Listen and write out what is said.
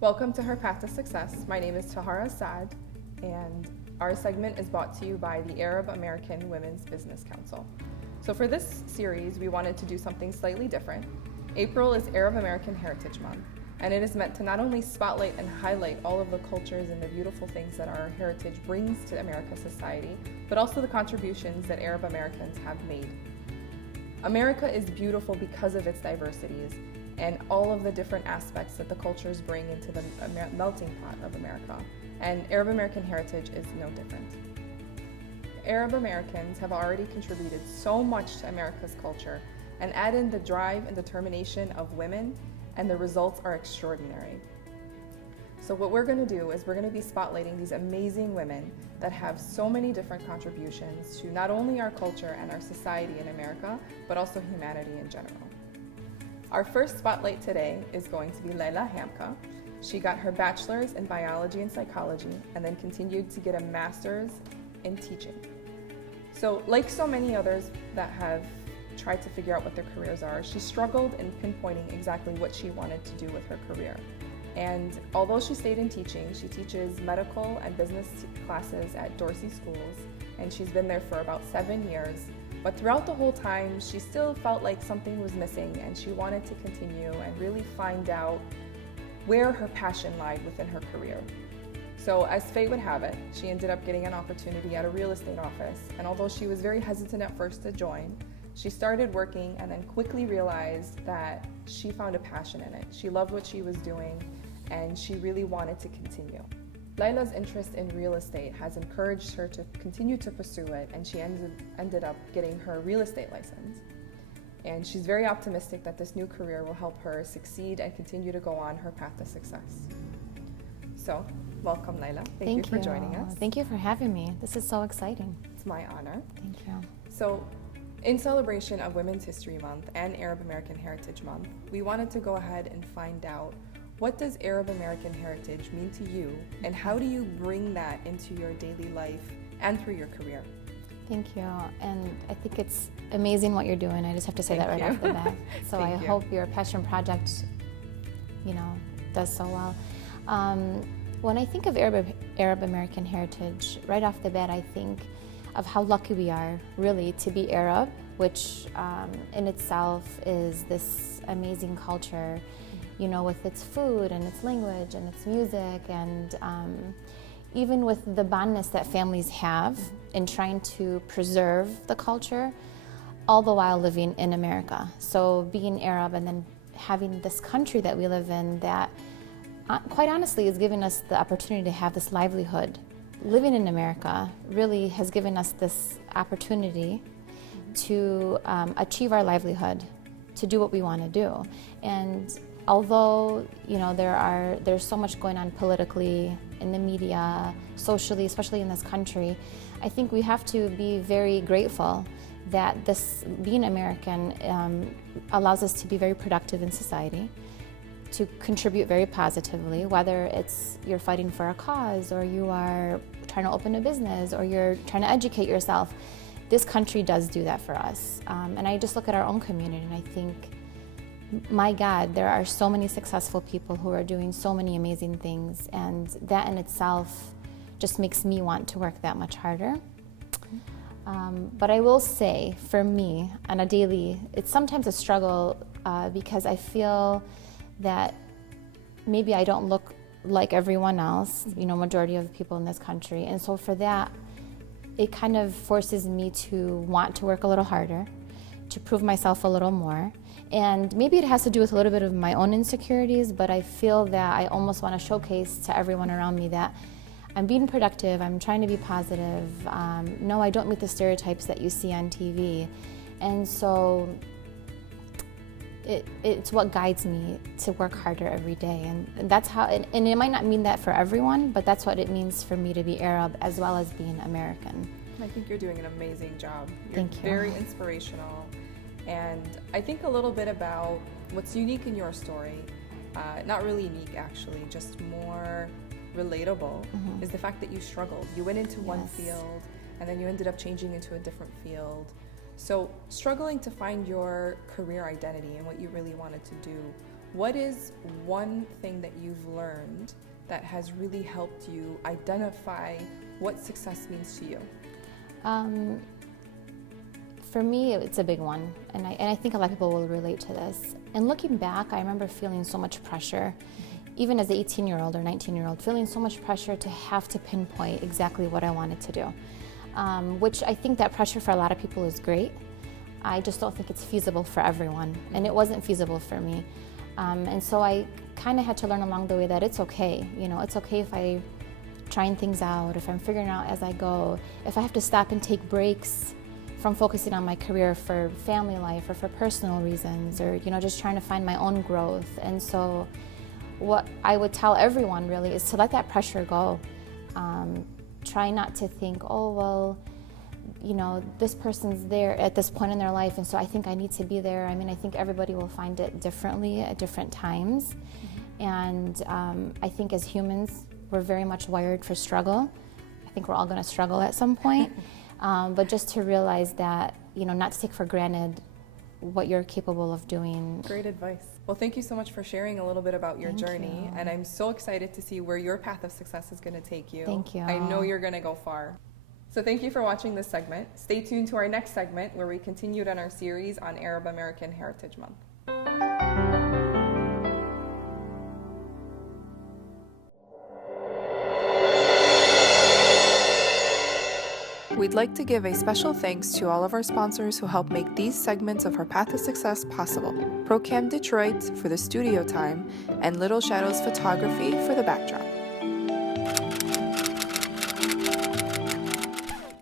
Welcome to Her Path to Success. My name is Tahara Saad, and our segment is brought to you by the Arab American Women's Business Council. So for this series, we wanted to do something slightly different. April is Arab American Heritage Month, and it is meant to not only spotlight and highlight all of the cultures and the beautiful things that our heritage brings to America's society, but also the contributions that Arab Americans have made. America is beautiful because of its diversities and all of the different aspects that the cultures bring into the melting pot of America. And Arab American heritage is no different. Arab Americans have already contributed so much to America's culture and add in the drive and determination of women, and the results are extraordinary. So what we're going to do is we're going to be spotlighting these amazing women that have so many different contributions to not only our culture and our society in America, but also humanity in general. Our first spotlight today is going to be Leila Hamka. She got her bachelor's in biology and psychology and then continued to get a master's in teaching. So like so many others that have tried to figure out what their careers are, she struggled in pinpointing exactly what she wanted to do with her career. And although she stayed in teaching, she teaches medical and business classes at Dorsey Schools, and she's been there for about 7 years. But throughout the whole time, she still felt like something was missing, and she wanted to continue and really find out where her passion lied within her career. So as fate would have it, she ended up getting an opportunity at a real estate office, and although she was very hesitant at first to join, she started working and then quickly realized that she found a passion in it. She loved what she was doing, and she really wanted to continue. Leila's interest in real estate has encouraged her to continue to pursue it, and she ended up getting her real estate license. And she's very optimistic that this new career will help her succeed and continue to go on her path to success. So, welcome Leila. Thank you for joining us. Thank you for having me. This is so exciting. It's my honor. Thank you. So, in celebration of Women's History Month and Arab American Heritage Month, we wanted to go ahead and find out, what does Arab American heritage mean to you, and how do you bring that into your daily life and through your career? Thank you. And I think it's amazing what you're doing. I just have to say that right off the bat. So I hope your passion project, does so well. When I think of Arab American heritage, right off the bat, I think of how lucky we are, really, to be Arab, which in itself is this amazing culture, with its food and its language and its music, and even with the bondness that families have in trying to preserve the culture, all the while living in America. So being Arab and then having this country that we live in that, quite honestly, has given us the opportunity to have this livelihood. Living in America really has given us this opportunity to achieve our livelihood, to do what we want to do. And although there's so much going on politically, in the media, socially, especially in this country, I think we have to be very grateful that this being American allows us to be very productive in society, to contribute very positively, whether it's you're fighting for a cause, or you are trying to open a business, or you're trying to educate yourself. This country does do that for us. And I just look at our own community and I think, my God, there are so many successful people who are doing so many amazing things, and that in itself just makes me want to work that much harder. But I will say, for me, on a daily, it's sometimes a struggle because I feel that maybe I don't look like everyone else, majority of the people in this country. And so for that, it kind of forces me to want to work a little harder, to prove myself a little more. And maybe it has to do with a little bit of my own insecurities, but I feel that I almost want to showcase to everyone around me that I'm being productive, I'm trying to be positive. No, I don't meet the stereotypes that you see on TV. And so it's what guides me to work harder every day. And that's how, and it might not mean that for everyone, but that's what it means for me to be Arab as well as being American. I think you're doing an amazing job. Thank you. Very inspirational. And I think a little bit about what's unique in your story, not really unique actually, just more relatable, is the fact that you struggled. You went into one field and then you ended up changing into a different field. So struggling to find your career identity and what you really wanted to do, what is one thing that you've learned that has really helped you identify what success means to you? For me, it's a big one, and I think a lot of people will relate to this. And looking back, I remember feeling so much pressure, even as an 18-year-old or 19-year-old, feeling so much pressure to have to pinpoint exactly what I wanted to do, which I think that pressure for a lot of people is great. I just don't think it's feasible for everyone, and it wasn't feasible for me. And so I kind of had to learn along the way that it's okay. You know, it's okay if I'm trying things out, if I'm figuring out as I go, if I have to stop and take breaks from focusing on my career for family life or for personal reasons, or, you know, just trying to find my own growth. And so what I would tell everyone really is to let that pressure go. Try not to think, oh, well, you know, this person's there at this point in their life, and so I think I need to be there. I mean, I think everybody will find it differently at different times. And I think as humans, we're very much wired for struggle. I think we're all going to struggle at some point. But just to realize that, you know, not to take for granted what you're capable of doing. Great advice. Well, thank you so much for sharing a little bit about your journey. And I'm so excited to see where your path of success is going to take you. Thank you. I know you're going to go far. So thank you for watching this segment. Stay tuned to our next segment where we continued on our series on Arab American Heritage Month. We'd like to give a special thanks to all of our sponsors who help make these segments of Her Path to Success possible. ProCam Detroit for the studio time and Little Shadows Photography for the backdrop.